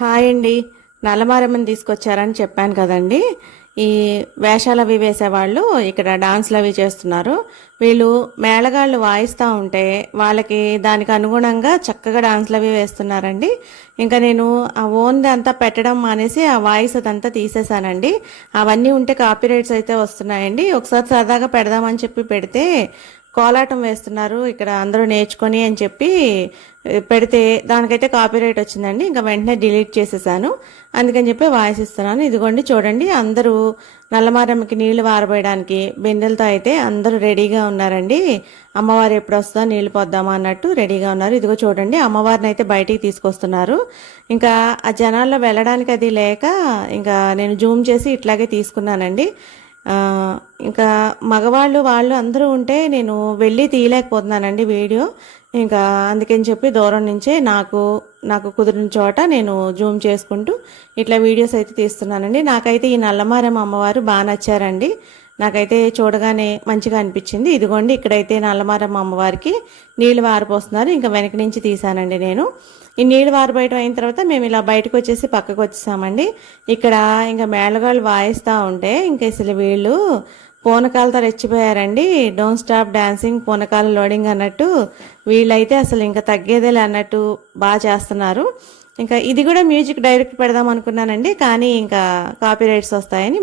Hi అండి. నల్లమారమ్మని తీసుకొచ్చారని చెప్పాను కదండి. ఈ వేషాలు అవి వేసేవాళ్ళు ఇక్కడ డాన్స్లు అవి చేస్తున్నారు. వీళ్ళు మేళగాళ్ళు వాయిస్తూ ఉంటే వాళ్ళకి దానికి అనుగుణంగా చక్కగా డాన్స్లు అవి వేస్తున్నారండి. ఇంకా నేను ఆ ఓన్ది అంతా పెట్టడం మానేసి ఆ వాయిస్ అదంతా తీసేసానండి. అవన్నీ ఉంటే కాపీరైట్స్ అయితే వస్తున్నాయండి. ఒకసారి సరదాగా పెడదామని చెప్పి పెడితే కోలాటం వేస్తున్నారు ఇక్కడ అందరూ నేర్చుకొని అని చెప్పి పెడితే దానికైతే కాపీరైట్ వచ్చిందండి. ఇంకా వెంటనే డిలీట్ చేసేసాను. అందుకని చెప్పి వాయిస్ ఇస్తున్నాను. ఇదిగోండి చూడండి, అందరూ నల్లమారమ్మకి నీళ్లు వారబోయడానికి బిందెలతో అయితే అందరూ రెడీగా ఉన్నారండి. అమ్మవారు ఎప్పుడు వస్తుందో నీళ్లు పోద్దామా అన్నట్టు రెడీగా ఉన్నారు. ఇదిగో చూడండి, అమ్మవారిని అయితే బయటికి తీసుకొస్తున్నారు. ఇంకా ఆ జనాల్లో వెళ్ళడానికి అది లేక ఇంకా నేను జూమ్ చేసి ఇట్లాగే తీసుకున్నానండి. ఇంకా మగవాళ్ళు వాళ్ళు అందరూ ఉంటే నేను వెళ్ళి తీయలేకపోతున్నానండి వీడియో. ఇంకా అందుకని చెప్పి దూరం నుంచే నాకు కుదిరిన చోట నేను జూమ్ చేసుకుంటూ ఇట్లా వీడియోస్ అయితే తీస్తున్నానండి. నాకైతే ఈ నల్లమారమ్మ అమ్మవారు బాగా నచ్చారండి. నాకైతే చూడగానే మంచిగా అనిపించింది. ఇదిగోండి, ఇక్కడైతే నల్లమారమ్మ అమ్మవారికి నీళ్లు వారిపోస్తున్నారు. ఇంకా వెనక నుంచి తీసానండి నేను. ఈ నీళ్లు వారిపోయటం అయిన తర్వాత మేము ఇలా బయటకు వచ్చేసి పక్కకు వచ్చేసామండి. ఇక్కడ ఇంకా మేళగాళ్ళు వాయిస్తూ ఉంటే ఇంకా అసలు వీళ్ళు పూనకాలతో రెచ్చిపోయారండి. డోంట్ స్టాప్ డాన్సింగ్, పూనకాల లోడింగ్ అన్నట్టు వీళ్ళైతే అసలు ఇంకా తగ్గేదేలే అన్నట్టు బాగా చేస్తున్నారు. ఇంకా ఇది కూడా మ్యూజిక్ డైరెక్ట్ పెడదాం అనుకున్నానండి, కానీ ఇంకా కాపీ రైట్స్ వస్తాయని